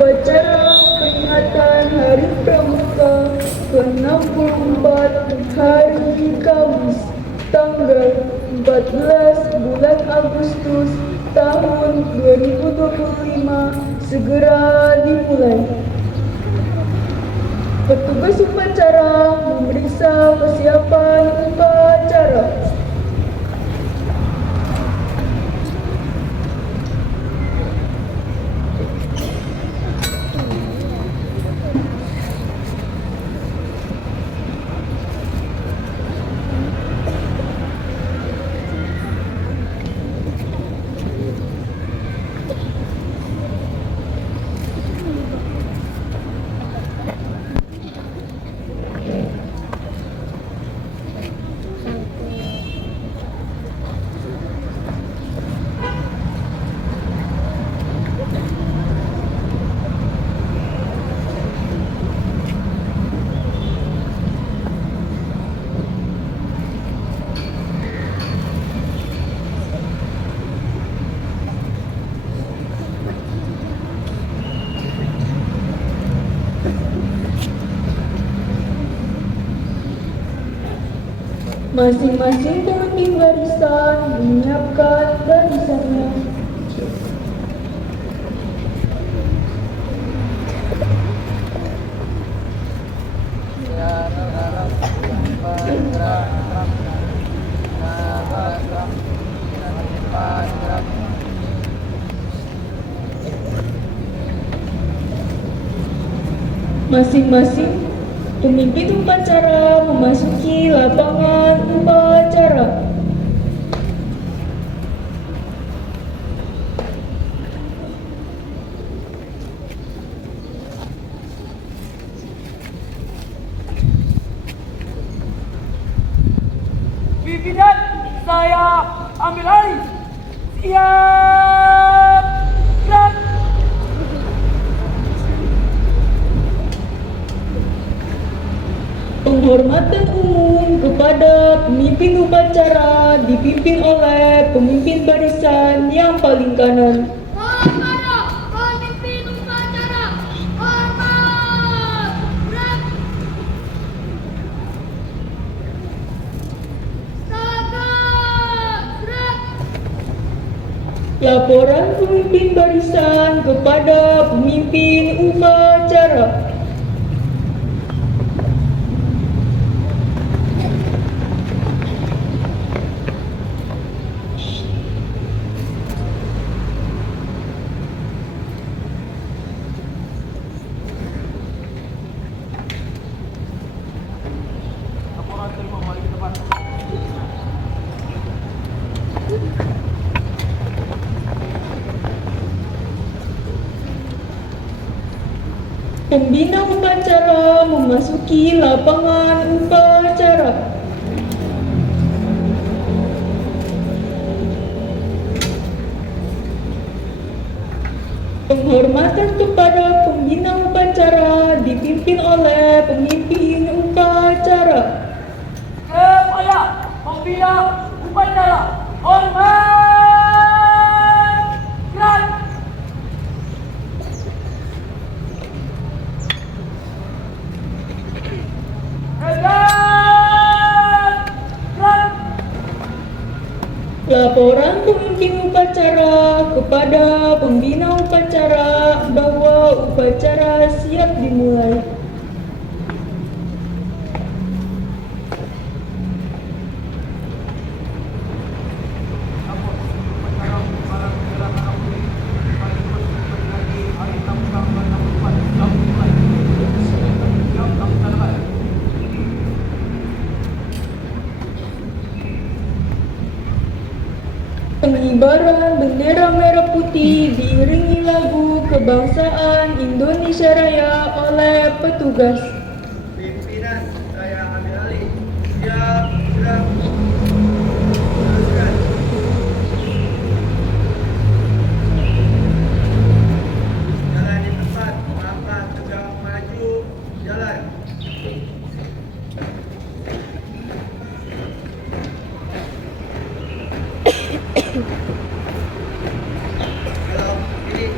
Upacara peringatan Hari Pramuka ke-64 hari Kamis tanggal 14 bulan Agustus tahun 2025 segera dimulai. Petugas upacara memeriksa kesiapan upacara. Masing-masing pemimpin barisan menyiapkan barisannya. Masing-masing pemimpin upacara memasuki lapangan upacara. Pimpinan, saya ambil alih. Siap, gerak. Penghormatan umum kepada pemimpin upacara dipimpin oleh pemimpin barisan yang paling kanan. Kepada pemimpin upacara, hormat, gerak. Tegak, gerak. Laporan pemimpin barisan kepada pemimpin upacara. Laporan terima balik ke depan. Pembina upacara memasuki lapangan upacara. Penghormatan kepada pembina upacara dipimpin oleh pemimpin upacara. Kepada pembina upacara, hormat, gerak. Tegak, gerak. Laporan pemimpin upacara kepada pembina upacara bahwa upacara siap dimulai. Pengibaran bendera merah putih diiringi lagu kebangsaan Indonesia Raya oleh petugas. Pimpinan, saya ambil alih. Siap, gerak. Teruskan. Jalan di tempat, langkah tegak maju, jalan. Belok kiri.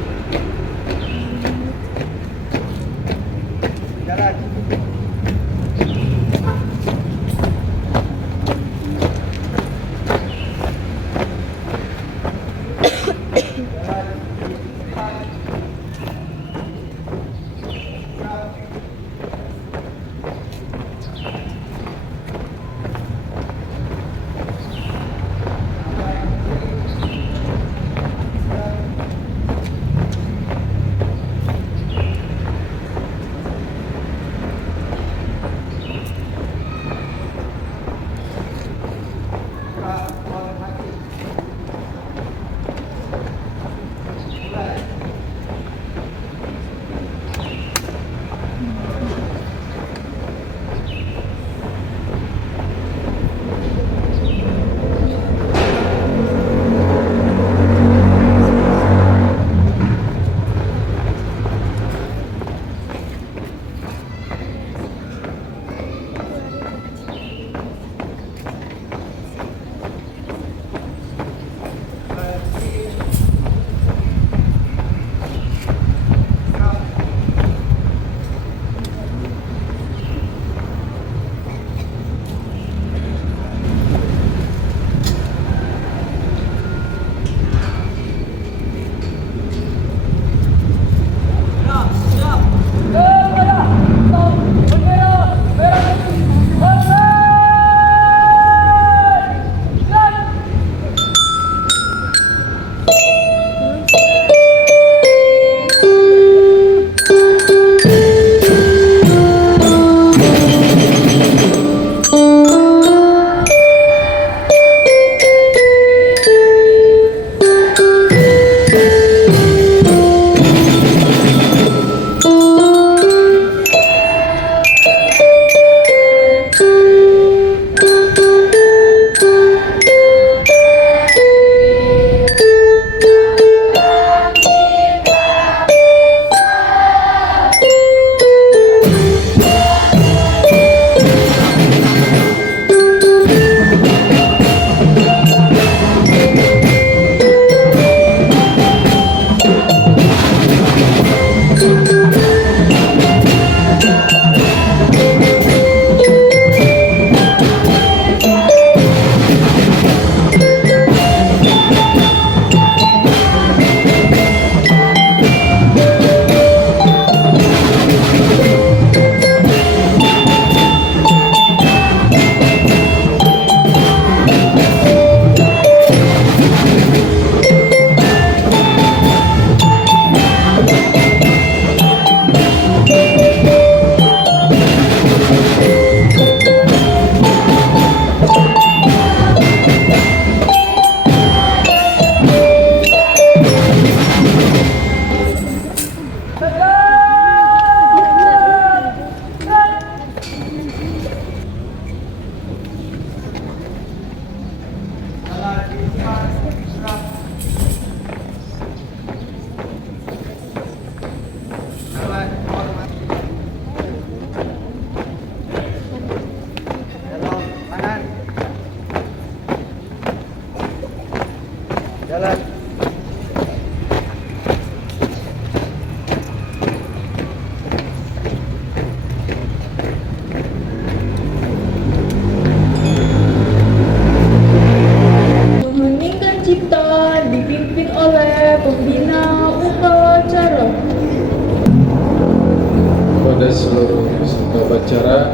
seluruh peserta upacara,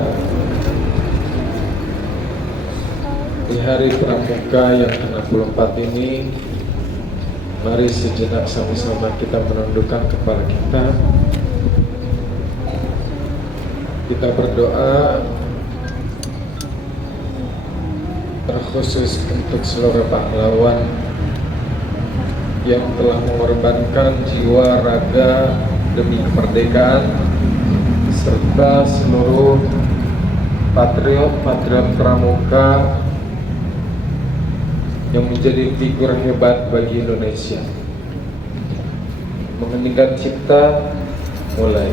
di hari pramuka yang ke-64 ini, mari sejenak sama-sama kita menundukkan kepala kita. Kita berdoa terkhusus untuk seluruh pahlawan yang telah mengorbankan jiwa raga demi kemerdekaan, serta seluruh patriot pramuka yang menjadi figur hebat bagi Indonesia. Mengheningkan cipta, mulai.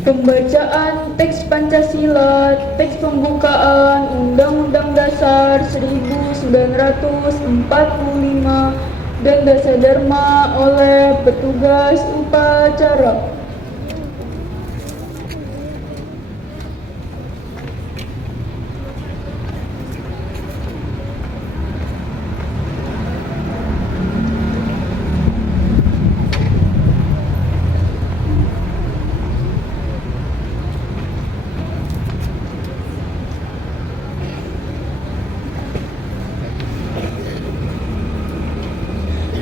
Pembacaan teks Pancasila, teks pembukaan Undang-Undang Dasar 1945 dan Dasar Dharma oleh petugas upacara.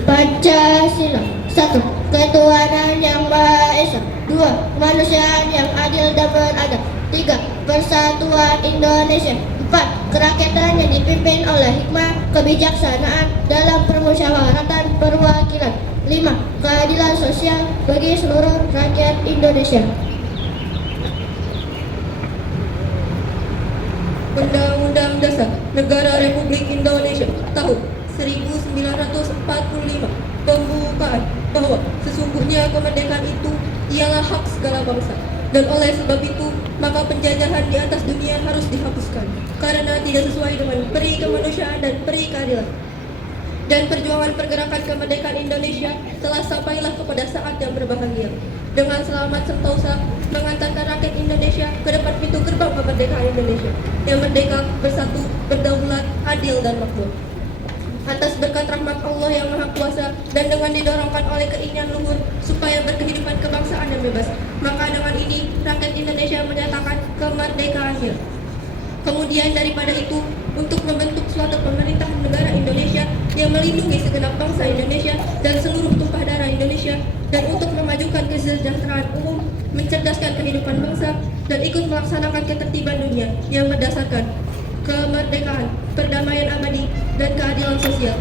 Pancasila. 1. Ketuhanan yang Maha Esa. 2. Kemanusiaan yang adil dan beradab. 3. Persatuan Indonesia. 4. Kerakyatan yang dipimpin oleh hikmah kebijaksanaan dalam permusyawaratan perwakilan. 5. Keadilan sosial bagi seluruh rakyat Indonesia. Undang-Undang Dasar Negara Republik Indonesia tahun 1945 pembukaan bahwa sesungguhnya kemerdekaan itu ialah hak segala bangsa, dan oleh sebab itu maka penjajahan di atas dunia harus dihapuskan karena tidak sesuai dengan peri kemanusiaan dan peri keadilan. Dan perjuangan pergerakan kemerdekaan Indonesia telah sampailah kepada saat yang berbahagia dengan selamat sentosa mengantarkan rakyat Indonesia ke depan pintu gerbang kemerdekaan Indonesia yang merdeka, bersatu, berdaulat, adil dan makmur. Atas berkat rahmat Allah yang Maha Kuasa dan dengan didorongkan oleh keinginan luhur supaya berkehidupan kebangsaan yang bebas, maka dengan ini rakyat Indonesia menyatakan kemerdekaannya. Kemudian daripada itu, untuk membentuk suatu pemerintahan negara Indonesia yang melindungi segenap bangsa Indonesia dan seluruh tumpah darah Indonesia, dan untuk memajukan kesejahteraan umum, mencerdaskan kehidupan bangsa, dan ikut melaksanakan ketertiban dunia yang berdasarkan kemerdekaan, perdamaian abadi, dan keadilan sosial.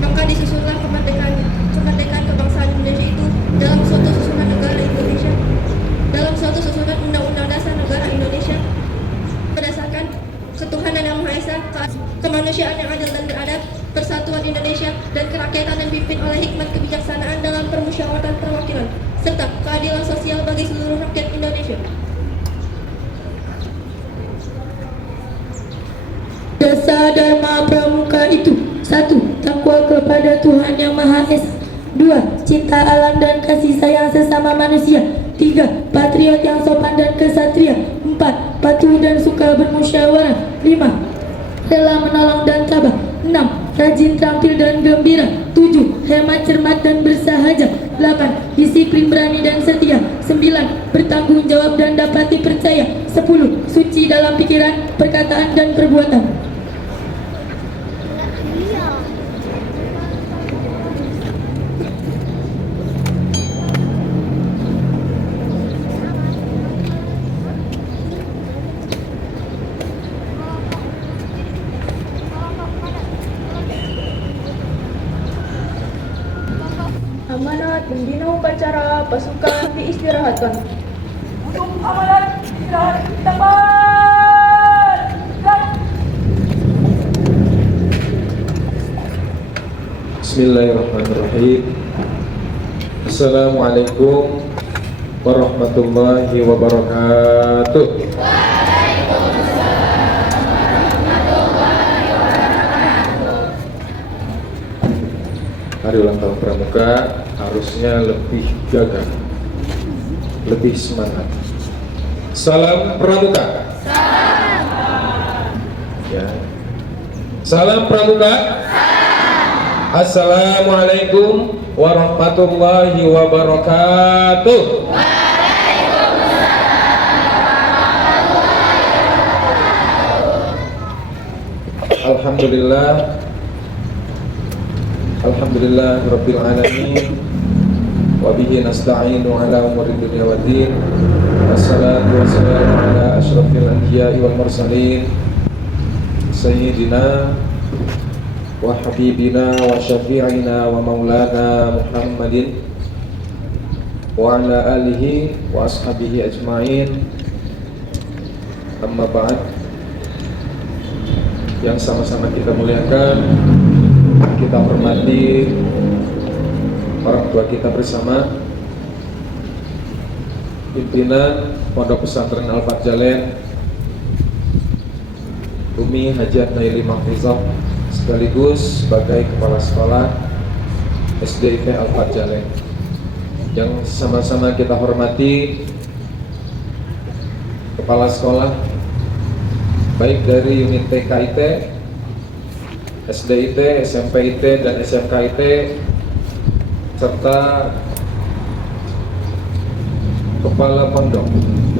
Maka disusunlah kemerdekaan kebangsaan Indonesia itu dalam suatu susunan negara Indonesia, dalam suatu susunan Undang-Undang Dasar Negara Indonesia, berdasarkan ketuhanan yang Maha Esa, kemanusiaan yang adil dan beradab, persatuan Indonesia, dan kerakyatan yang dipimpin oleh hikmat kebijaksanaan dalam permusyawaratan perwakilan, serta keadilan sosial bagi seluruh rakyat Indonesia. Dasar Dharma Pramuka itu: 1. Takwa kepada Tuhan Yang Maha Esa. 2. Cinta alam dan kasih sayang sesama manusia. 3. Patriot yang sopan dan kesatria. 4. Patuh dan suka bermusyawarah. 5. Rela menolong dan tabah. 6. Rajin, terampil dan gembira. 7. Hemat, cermat dan bersahaja. 8. Disiplin, berani dan setia. 9. Bertanggung jawab dan dapat dipercaya. 10. Suci dalam pikiran, perkataan dan perbuatan. Amanat membina upacara pasukan diistirahatkan. Untuk amanat istirahat tempat. Gerak. Bismillahirrahmanirrahim. Assalamualaikum warahmatullahi wabarakatuh. Hari ulang tahun Pramuka harusnya lebih gagah, lebih semangat. Salam Pramuka. Ya. Salam Pramuka. Assalamualaikum warahmatullahi wabarakatuh. Alhamdulillah. Alhamdulillah Rabbil Alamin. Wabihi nasta'inu ala umuri dunia wa din. Wassalatu wassalamu ala ashrafil anbiya'i wal mursalin Sayyidina wa habibina wa syafi'ina wa maulana Muhammadin wa ala alihi wa ashabihi ajma'in. Amma ba'd. Yang sama-sama kita muliakan, kita hormati orang tua kita bersama, pimpinan Pondok Pesantren Al-Fat Jalen, Umi Hajat Naili Mahfuzah, sekaligus sebagai Kepala Sekolah SDIP Al-Fat Jalen. Yang sama-sama kita hormati Kepala Sekolah baik dari unit TKIT, SDIT, SMPIT, dan SMKIT, serta Kepala Pondok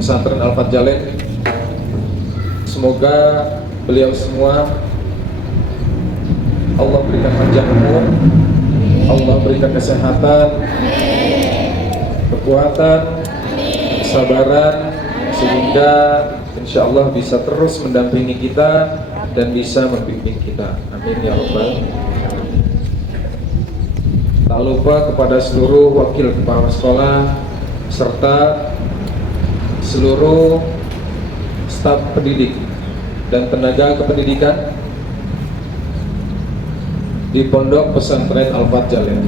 Pesantren Al-Fat Jalen. Semoga beliau semua Allah berikan panjang umur, Allah berikan kesehatan, kekuatan, kesabaran, sehingga insya Allah bisa terus mendampingi kita dan bisa membimbing kita. Amin ya Rabbal. Tak lupa kepada seluruh wakil kepala sekolah serta seluruh staf pendidik dan tenaga kependidikan di Pondok Pesantren Al-Fat Jalen.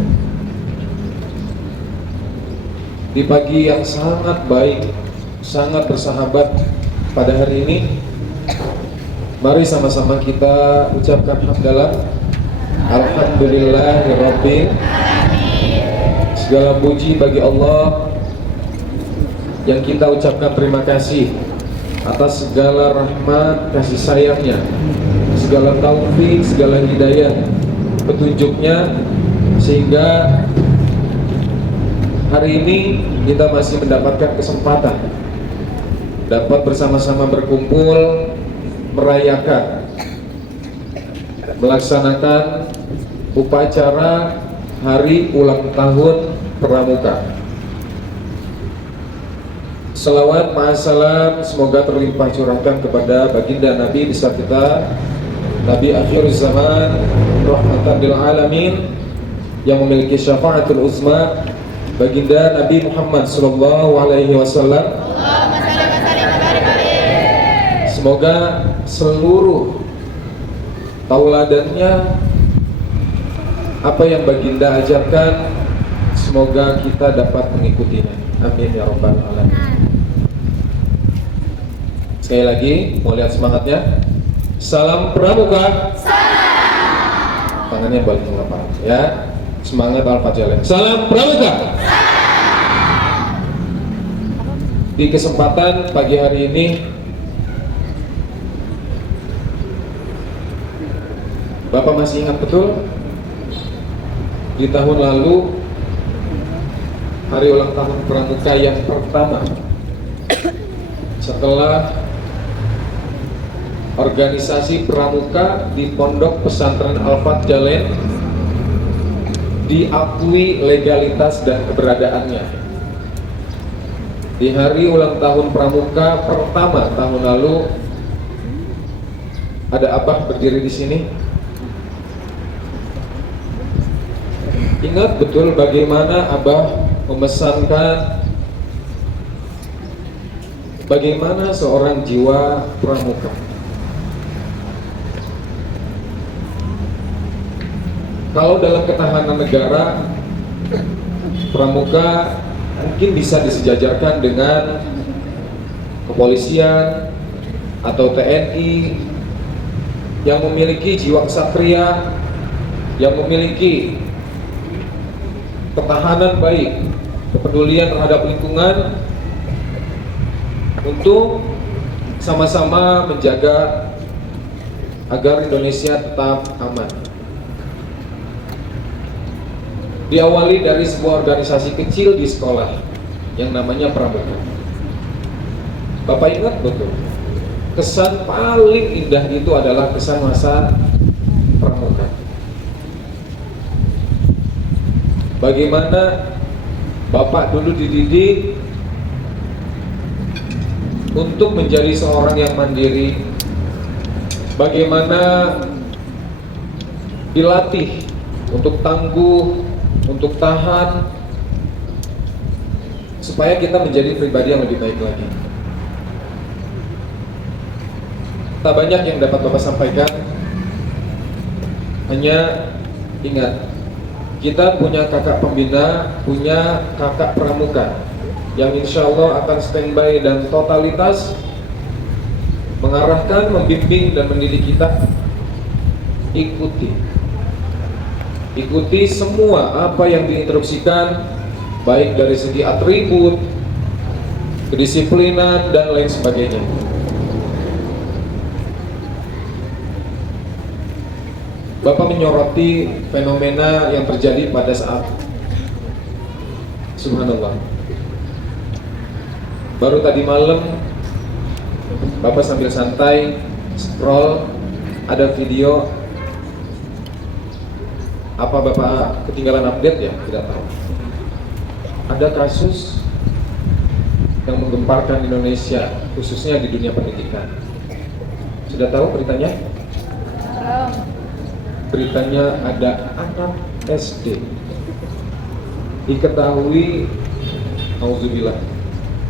Di pagi yang sangat baik, sangat bersahabat pada hari ini, mari sama-sama kita ucapkan hamdalah. Alhamdulillahirabbil. Segala puji bagi Allah, yang kita ucapkan terima kasih atas segala rahmat kasih sayangnya, segala taufik, segala hidayah, petunjuknya, sehingga hari ini kita masih mendapatkan kesempatan dapat bersama-sama berkumpul, merayakan, melaksanakan upacara hari ulang tahun Pramuka. Salawat ma'asalam semoga terlimpah curahkan kepada baginda Nabi besar kita, Nabi akhir zaman, rahmatan lil alamin, yang memiliki syafaatul uzma, baginda Nabi Muhammad sallallahu alaihi wasallam. Semoga seluruh tauladannya, apa yang baginda ajarkan, semoga kita dapat mengikutinya. Amin ya Rabbal Alamin. Sekali lagi, mau lihat semangatnya? Salam Pramuka. Salam. Tangannya balik ke lapangan ya. Semangat Al-Fatihah. Salam Pramuka. Di kesempatan pagi hari ini Bapak masih ingat betul di tahun lalu hari ulang tahun Pramuka yang pertama setelah organisasi Pramuka di Pondok Pesantren Al-Fat Jalen diakui legalitas dan keberadaannya. Di hari ulang tahun Pramuka pertama tahun lalu, ada Abah berdiri di sini. Ingat betul bagaimana Abah memesankan bagaimana seorang jiwa pramuka. Kalau dalam ketahanan negara, pramuka mungkin bisa disejajarkan dengan kepolisian atau TNI yang memiliki jiwa kesatria, yang memiliki ketahanan baik, kepedulian terhadap lingkungan untuk sama-sama menjaga agar Indonesia tetap aman. Diawali dari sebuah organisasi kecil di sekolah yang namanya Pramuka. Bapak ingat betul, kesan paling indah itu adalah kesan masa Pramuka. Bagaimana Bapak dulu dididik untuk menjadi seorang yang mandiri, bagaimana dilatih untuk tangguh, untuk tahan, supaya kita menjadi pribadi yang lebih baik lagi. Tak banyak yang dapat Bapak sampaikan, hanya ingat, kita punya kakak pembina, punya kakak pramuka yang insya Allah akan standby dan totalitas mengarahkan, membimbing dan mendidik kita. Ikuti semua apa yang diinstruksikan, baik dari segi atribut, kedisiplinan dan lain sebagainya. Bapak menyoroti fenomena yang terjadi pada saat, subhanallah, baru tadi malam Bapak sambil santai scroll, ada video. Apa Bapak ketinggalan update ya? Tidak tahu. Ada kasus yang menggemparkan Indonesia, khususnya di dunia pendidikan. Sudah tahu beritanya? Beritanya ada anak SD diketahui, auzubillah,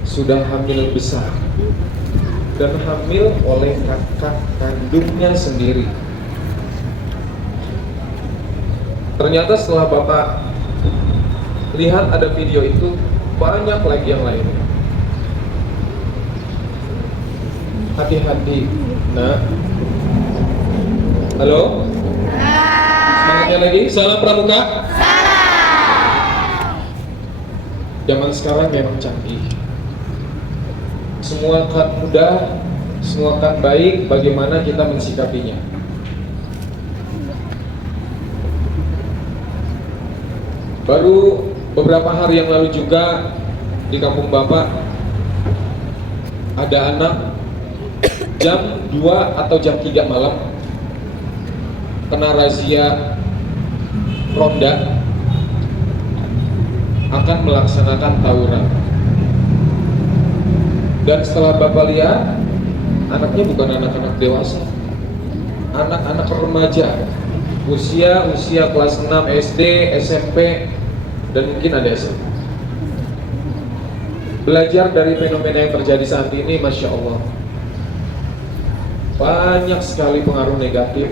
sudah hamil besar dan hamil oleh kakak kandungnya sendiri. Ternyata setelah Bapak lihat ada video itu, banyak lagi yang lain. Hati-hati. Nah, halo? Semangatnya lagi. Salam Pramuka. Zaman sekarang memang canggih. Semua kan mudah, semua kan baik. Bagaimana kita mensikapinya? Baru beberapa hari yang lalu juga di kampung Bapak ada anak jam 2 atau jam 3 malam kena razia ronda akan melaksanakan tawuran. Dan setelah Bapak lihat, anaknya bukan anak-anak dewasa, anak-anak remaja, usia kelas 6 SD, SMP, dan mungkin ada SMP. Belajar dari fenomena yang terjadi saat ini, Masya Allah, banyak sekali pengaruh negatif.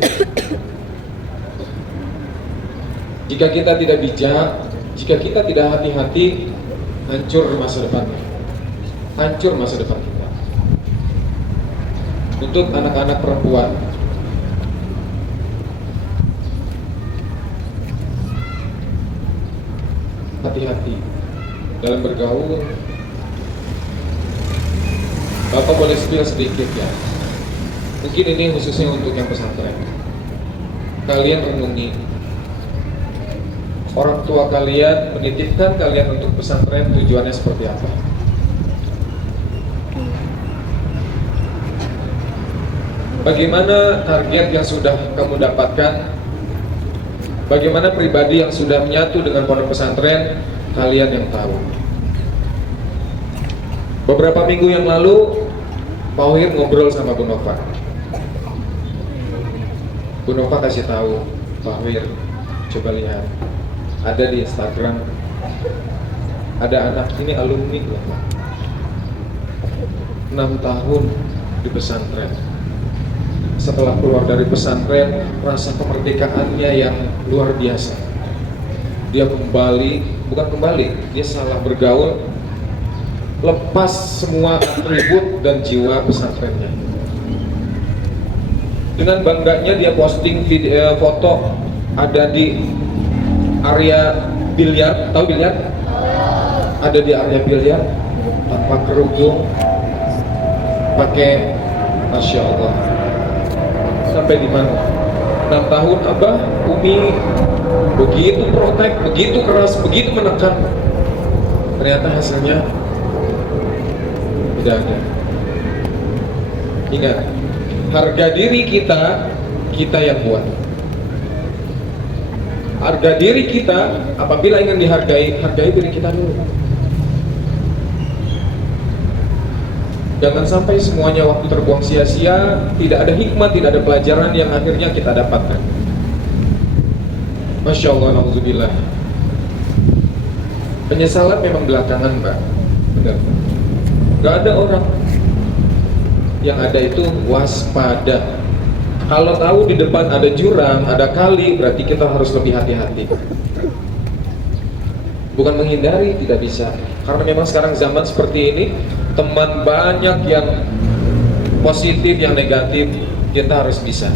Jika kita tidak bijak, jika kita tidak hati-hati, hancur masa depannya, hancur masa depan kita. Untuk anak-anak perempuan, hati-hati dalam bergaul. Bapak boleh spill sedikit ya. Mungkin ini khususnya untuk yang pesantren. Kalian renungi, orang tua kalian menitipkan kalian untuk pesantren tujuannya seperti apa? Bagaimana target yang sudah kamu dapatkan? Bagaimana pribadi yang sudah menyatu dengan pondok pesantren? Kalian yang tahu. Beberapa minggu yang lalu, Pak Ohir ngobrol sama Bu Nova. Bu Nova kasih tahu, Pak Ohir, coba lihat, ada di Instagram, ada anak ini alumni loh, Pak. 6 tahun di pesantren. Setelah keluar dari pesantren, rasa kemerdekaannya yang luar biasa. Dia dia salah bergaul, lepas semua atribut dan jiwa pesantrennya. Dengan bangganya dia posting video, foto ada di area biliar, tahu biliar? Ada di area biliar, tanpa kerudung, pakai, Masya Allah. Sampai di mana? 6 tahun Abah, Umi begitu protek, begitu keras, begitu menekan. Ternyata hasilnya tidak ada. Ingat, harga diri kita yang buat. Harga diri kita, apabila ingin dihargai, hargai diri kita dulu. Jangan sampai semuanya waktu terbuang sia-sia, tidak ada hikmah, tidak ada pelajaran yang akhirnya kita dapatkan. Masya Allah, na'udzubillah. Penyesalan memang belakangan, Mbak. Benar. Gak ada orang. Yang ada itu waspada. Kalau tahu di depan ada jurang, ada kali, berarti kita harus lebih hati-hati. Bukan menghindari, tidak bisa. Karena memang sekarang zaman seperti ini, teman banyak yang positif, yang negatif, kita harus bisa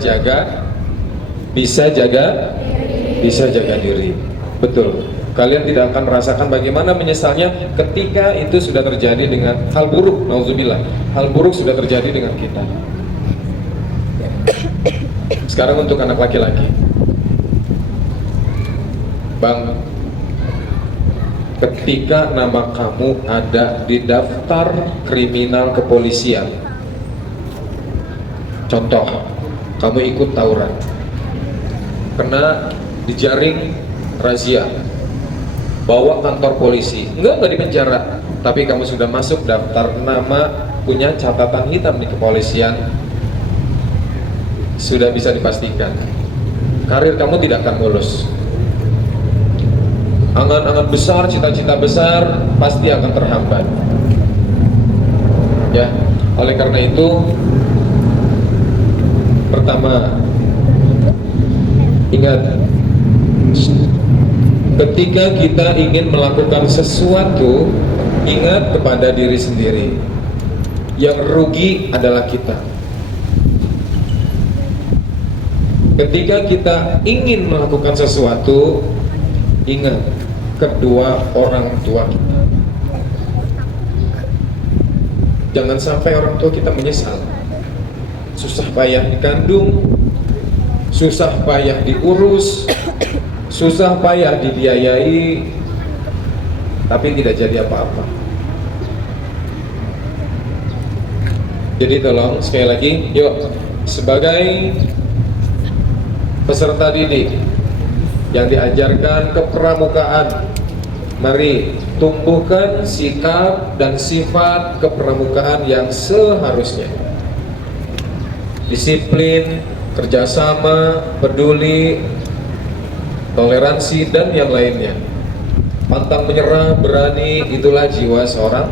jaga diri. Betul. Kalian tidak akan merasakan bagaimana menyesalnya ketika itu sudah terjadi dengan hal buruk. Nauzubillah, hal buruk sudah terjadi dengan kita. Sekarang untuk anak laki-laki, Bang, ketika nama kamu ada di daftar kriminal kepolisian, contoh, kamu ikut tawuran, kena dijaring razia, bawa kantor polisi, enggak di penjara, tapi kamu sudah masuk daftar nama, punya catatan hitam di kepolisian, sudah bisa dipastikan karir kamu tidak akan mulus. Angan-angan besar, cita-cita besar pasti akan terhambat. Ya, oleh karena itu, pertama, ingat, ketika kita ingin melakukan sesuatu, ingat kepada diri sendiri. Yang rugi adalah kita. Ketika kita ingin melakukan sesuatu, ingat kedua orang tua kita. Jangan sampai orang tua kita menyesal. Susah payah dikandung, susah payah diurus, susah payah dibiayai, tapi tidak jadi apa-apa. Jadi tolong sekali lagi, yuk, sebagai peserta didik yang diajarkan kepramukaan, mari tumbuhkan sikap dan sifat kepramukaan yang seharusnya. Disiplin, kerjasama, peduli, toleransi, dan yang lainnya. Pantang menyerah, berani, itulah jiwa seorang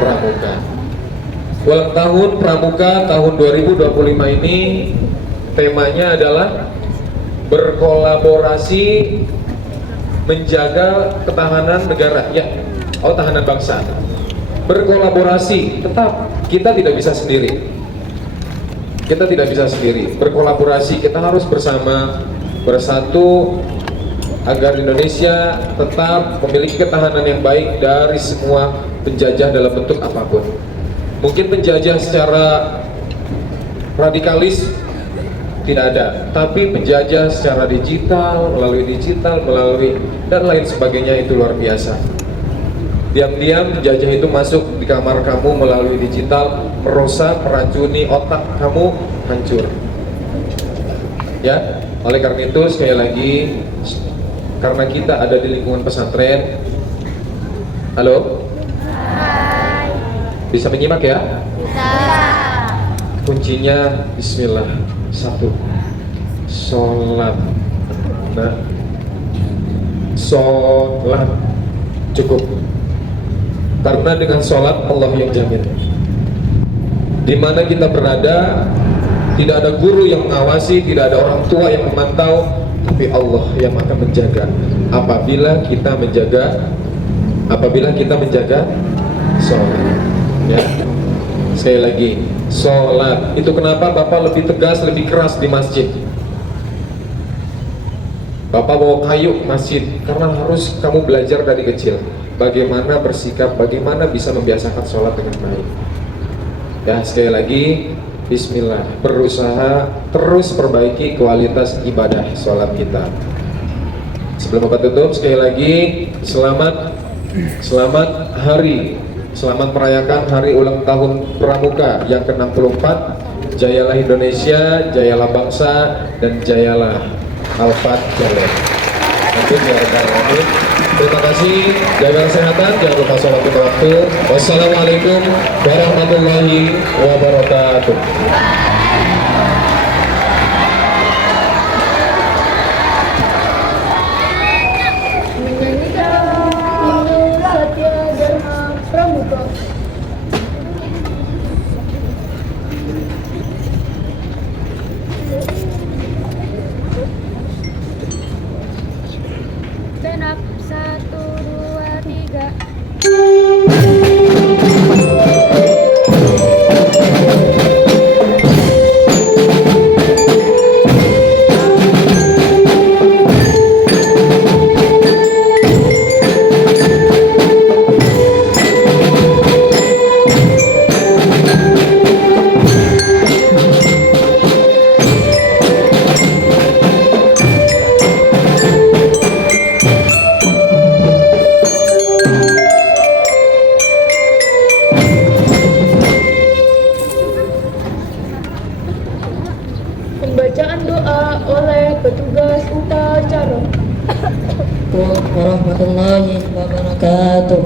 pramuka. Ulang tahun pramuka tahun 2025 ini temanya adalah berkolaborasi menjaga ketahanan negara, ya, tahanan bangsa. Berkolaborasi, tetap kita tidak bisa sendiri. Kita tidak bisa sendiri. Berkolaborasi, kita harus bersama bersatu agar Indonesia tetap memiliki ketahanan yang baik dari semua penjajah dalam bentuk apapun. Mungkin penjajah secara radikalis tidak ada, tapi penjajah secara digital, melalui dan lain sebagainya itu luar biasa. Diam-diam penjajah itu masuk di kamar kamu melalui digital, merusak, meracuni otak kamu, hancur. Ya, oleh karena itu sekali lagi, karena kita ada di lingkungan pesantren. Halo? Bisa menyimak ya? Bisa. Kuncinya bismillah. 1. Sholat. Nah, sholat cukup. Karena dengan sholat Allah yang jamin. Di mana kita berada, tidak ada guru yang mengawasi, tidak ada orang tua yang memantau, tapi Allah yang akan menjaga. Apabila kita menjaga sholat. Ya. Sekali lagi, sholat itu kenapa Bapak lebih tegas, lebih keras di masjid. Bapak bawa kayu masjid karena harus kamu belajar dari kecil bagaimana bersikap, bagaimana bisa membiasakan sholat dengan baik. Ya, sekali lagi, bismillah, berusaha terus perbaiki kualitas ibadah sholat kita. Sebelum Bapak tutup, sekali lagi selamat merayakan hari ulang tahun Pramuka yang ke-64. Jayalah Indonesia, jayalah bangsa, dan jayalah Alfat Jalil. Terima kasih, jaga kesehatan, jangan lupa sholat lima waktu. Wassalamualaikum warahmatullahi wabarakatuh. Menyanyikan himne Satya Dharma Pramuka. Genap 1, 2, 3. Pembacaan doa oleh petugas upacara. Warahmatullahi wabarakatuh.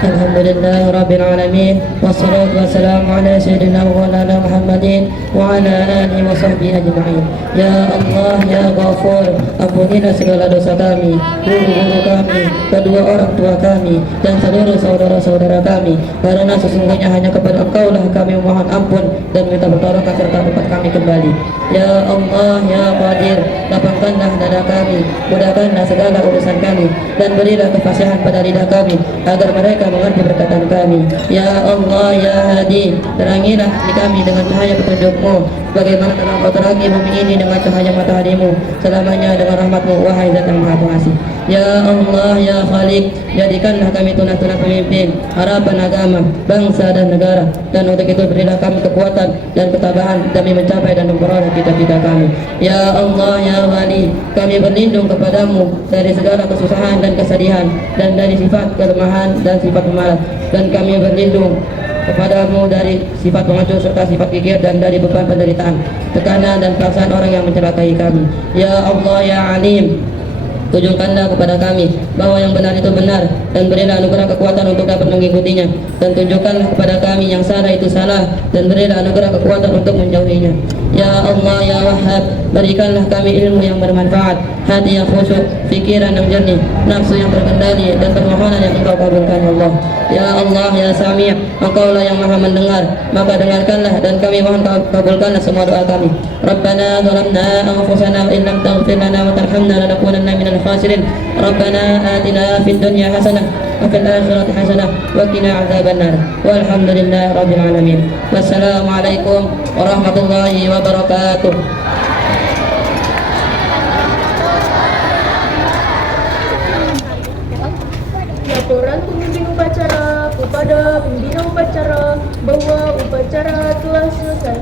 Alhamdulillah Rabbil Alamin. Wassalatu wassalamu ala Sayyidina wa maulana Muhammadin wa ala alihi wa sahbihi ajma'in. Ya Allah, Ya Ghafur, ampunilah segala dosa kami, guru-guru kami, kedua orang tua kami, dan seluruh saudara-saudara kami. Karena sesungguhnya hanya kepada Engkau lah kami mohon ampun dan minta pertolongan serta tempat kami kembali. Ya Allah, Ya Qadir, lapangkanlah dada kami, mudahkanlah segala urusan kami, dan berilah kefasihan pada lidah kami, agar mereka mengerti perkataan kami. Ya Allah, Ya Hadi, terangilah di kami dengan cahaya petunjuk-Mu, bagaimana telah Kau terangi bumi ini dengan cahaya matahari-Mu, selamanya dengan rahmat-Mu, wahai Zat yang Maha Pengasih. Ya Allah, Ya Khaliq, jadikanlah kami tunas-tunas pemimpin, harapan agama, bangsa dan negara, dan untuk itu berilah kami kekuatan dan ketabahan demi mencapai dan memperoleh cita-cita kami. Ya Allah, Ya Wali, kami berlindung kepadamu dari segala kesusahan dan kesedihan, dan dari sifat kelemahan dan sifat pemalas, dan kami berlindung kepadamu dari sifat penghancur serta sifat kikir, dan dari beban penderitaan, tekanan dan paksaan orang yang mencelakai kami. Ya Allah, Ya Alim, tunjukkanlah kepada kami bahwa yang benar itu benar, dan berilah anugerah kekuatan untuk dapat mengikutinya, dan tunjukkanlah kepada kami yang salah itu salah, dan berilah anugerah kekuatan untuk menjauhinya. Ya Allah, Ya Wahhab, berikanlah kami ilmu yang bermanfaat, hati yang khusyuk, pikiran yang jernih, nafsu yang terkendali, dan permohonan yang Engkau kabulkan, ya Allah. Ya Allah, Ya Sami', Engkaulah yang Maha mendengar, maka dengarkanlah dan kami mohon kabulkanlah semua doa kami. Rabbana zalamna anfusana wa in lam taghfir lana wa tarhamna lanakunanna minal khasirin. Rabbana atina fid dunya hasanah wa fil akhirati hasanah wa qina adzabannar. Walhamdulillahi rabbil alamin. Wassalamu alaikum warahmatullahi wabarakatuh. Laporan pemimpin upacara kepada pembina upacara bahwa upacara telah selesai.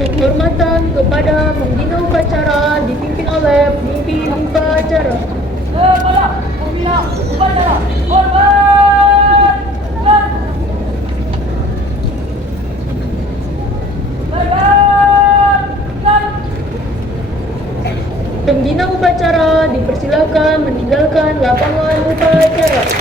Penghormatan kepada pembina upacara dipimpin oleh pemimpin upacara. Kepala pembina upacara, hormat. Tegakkan. Pembina upacara dipersilakan meninggalkan lapangan upacara.